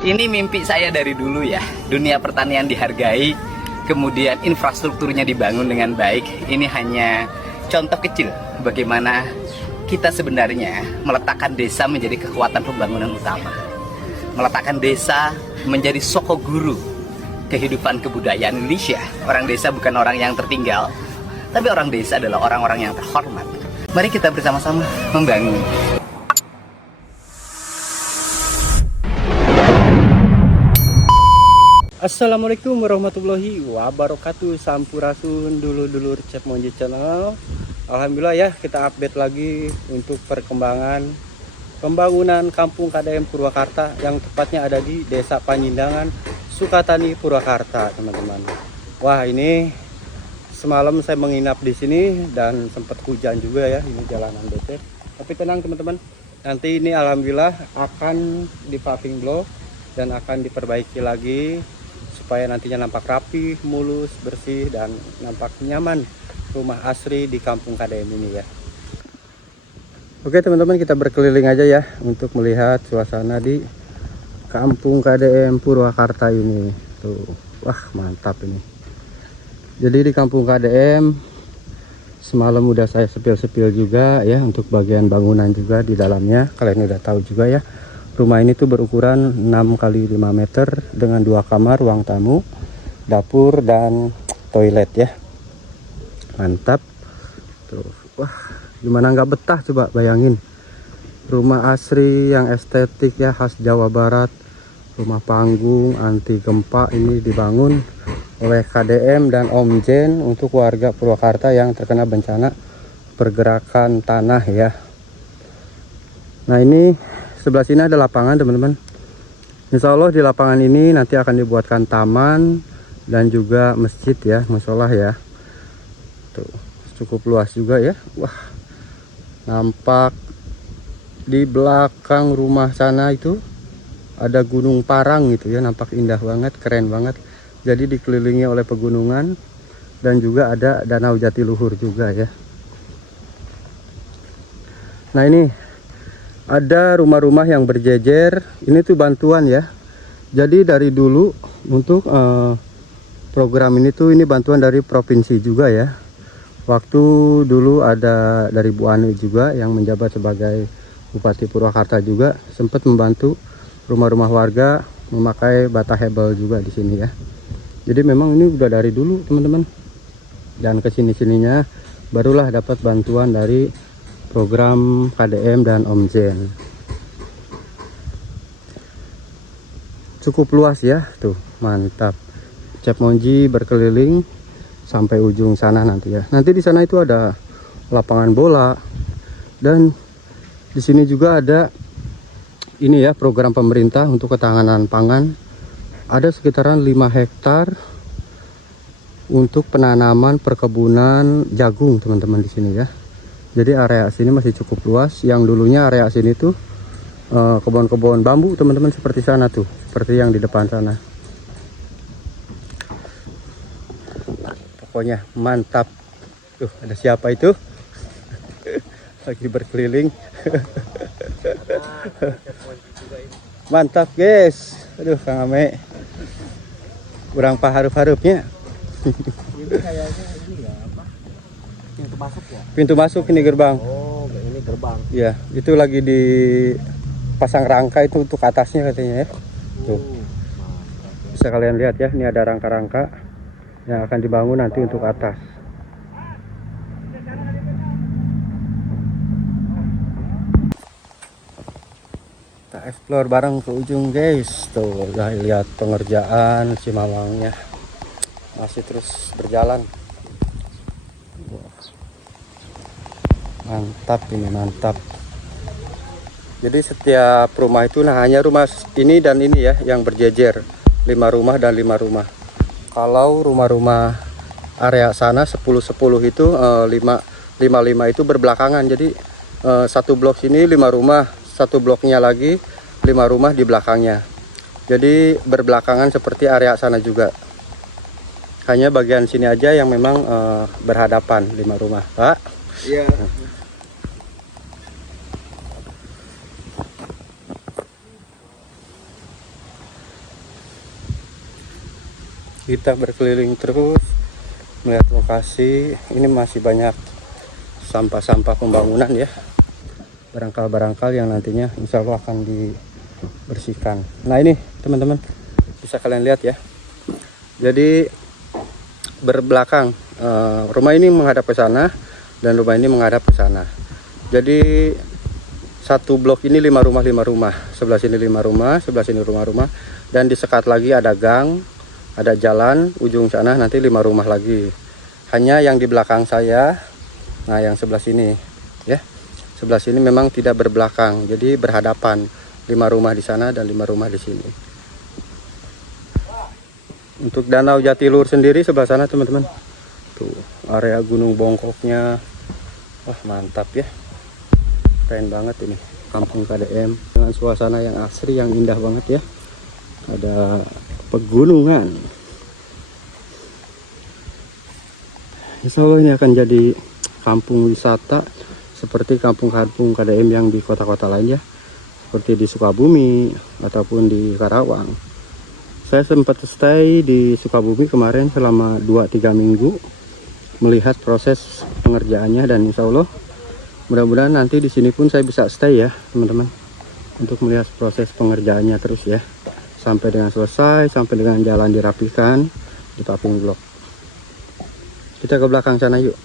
Ini mimpi saya dari dulu ya. Dunia pertanian dihargai, kemudian infrastrukturnya dibangun dengan baik. Ini hanya contoh kecil bagaimana kita sebenarnya meletakkan desa menjadi kekuatan pembangunan utama. Meletakkan desa menjadi soko guru kehidupan kebudayaan Indonesia. Orang desa bukan orang yang tertinggal, tapi orang desa adalah orang-orang yang terhormat. Mari kita bersama-sama membangun. Assalamualaikum warahmatullahi wabarakatuh. Sampurasun dulur-dulur Cep Monji Channel. Alhamdulillah ya, kita update lagi untuk perkembangan pembangunan Kampung KDM Purwakarta yang tepatnya ada di Desa Panyindangan, Sukatani, Purwakarta, teman-teman. Wah, ini semalam saya menginap di sini dan sempat hujan juga ya, ini jalanan becek. Tapi tenang teman-teman, nanti ini alhamdulillah akan di paving block dan akan diperbaiki lagi supaya nantinya nampak rapi, mulus, bersih, dan nampak nyaman rumah asri di Kampung KDM ini ya. Oke teman-teman, kita berkeliling aja ya untuk melihat suasana di Kampung KDM Purwakarta ini. Tuh, wah mantap ini. Jadi di Kampung KDM semalam udah saya sepil-sepil juga ya untuk bagian bangunan juga di dalamnya. Kalian udah tahu juga ya. Rumah ini tuh berukuran 6 kali 5 meter dengan 2 kamar, ruang tamu, dapur, dan toilet ya. Mantap. Tuh, wah, gimana nggak betah coba bayangin. Rumah asri yang estetik ya, khas Jawa Barat. Rumah panggung anti gempa ini dibangun oleh KDM dan Om Jen untuk warga Purwakarta yang terkena bencana pergerakan tanah ya. Nah, ini sebelah sini ada lapangan teman-teman. Insya Allah di lapangan ini nanti akan dibuatkan taman dan juga masjid ya, musholah ya. Tuh, cukup luas juga ya. Wah, nampak di belakang rumah sana itu ada Gunung Parang gitu ya, nampak indah banget, keren banget. Jadi dikelilingi oleh pegunungan dan juga ada Danau Jatiluhur juga ya. Nah, ini ada rumah-rumah yang berjejer. Ini tuh bantuan ya. Jadi dari dulu untuk program ini tuh ini bantuan dari provinsi juga ya. Waktu dulu ada dari Bu Ani juga yang menjabat sebagai Bupati Purwakarta juga sempat membantu rumah-rumah warga memakai bata hebel juga di sini ya. Jadi memang ini udah dari dulu teman-teman. Dan kesini-sininya barulah dapat bantuan dari program KDM dan Om Jen. Cukup luas ya, tuh mantap. Cep Monji berkeliling sampai ujung sana nanti ya. Nanti di sana itu ada lapangan bola dan di sini juga ada ini ya program pemerintah untuk ketahanan pangan. Ada sekitaran 5 hektar untuk penanaman perkebunan jagung teman-teman di sini ya. Jadi area sini masih cukup luas. Yang dulunya area sini tuh kebun-kebun bambu teman-teman, seperti sana tuh, seperti yang di depan sana. Nah, pokoknya mantap. Tuh ada siapa itu? Lagi berkeliling. Mantap guys. Aduh Kang Ame, kurang paharup-harupnya. Ini kayaknya ini ya apa? Pintu masuk ya? Pintu masuk ini gerbang. Oh, ini gerbang. Ya, itu lagi dipasang rangka itu untuk atasnya katanya ya. Tuh. Bisa kalian lihat ya, ini ada rangka-rangka yang akan dibangun nanti untuk atas. Kita explore bareng ke ujung guys. Tuh, udah lihat pengerjaan Cimawangnya. Masih terus berjalan. Mantap ini, mantap. Jadi setiap rumah itu, nah hanya rumah ini dan ini ya yang berjejer, 5 rumah dan 5 rumah. Kalau rumah-rumah area sana 10-10 itu 5-5 itu berbelakangan. Jadi satu blok sini 5 rumah, satu bloknya lagi 5 rumah di belakangnya. Jadi berbelakangan seperti area sana juga. Hanya bagian sini aja yang memang berhadapan 5 rumah, Pak. Iya. Kita berkeliling terus melihat lokasi. Ini masih banyak sampah-sampah pembangunan ya, barangkal-barangkal yang nantinya insya Allah akan dibersihkan. Nah ini teman-teman bisa kalian lihat ya, jadi berbelakang rumah ini menghadap ke sana dan rumah ini menghadap ke sana. Jadi satu blok ini 5 rumah, sebelah sini 5 rumah, sebelah sini rumah-rumah, dan disekat lagi ada gang, ada jalan, ujung sana nanti 5 rumah lagi. Hanya yang di belakang saya, nah yang sebelah sini ya, sebelah sini memang tidak berbelakang, jadi berhadapan, 5 rumah di sana dan 5 rumah di sini. Untuk Danau Jatiluhur sendiri sebelah sana teman-teman, tuh area Gunung Bongkoknya, wah mantap ya, keren banget ini kampung KDM dengan suasana yang asri, yang indah banget ya, ada pegunungan. Insya Allah ini akan jadi kampung wisata seperti kampung-kampung KDM yang di kota-kota lain ya, seperti di Sukabumi ataupun di Karawang. Saya sempat stay di Sukabumi kemarin selama 2-3 minggu melihat proses pengerjaannya, dan insya Allah mudah-mudahan nanti di sini pun saya bisa stay ya teman-teman, untuk melihat proses pengerjaannya terus ya, sampai dengan selesai, sampai dengan jalan dirapikan di paving block. Kita ke belakang sana yuk.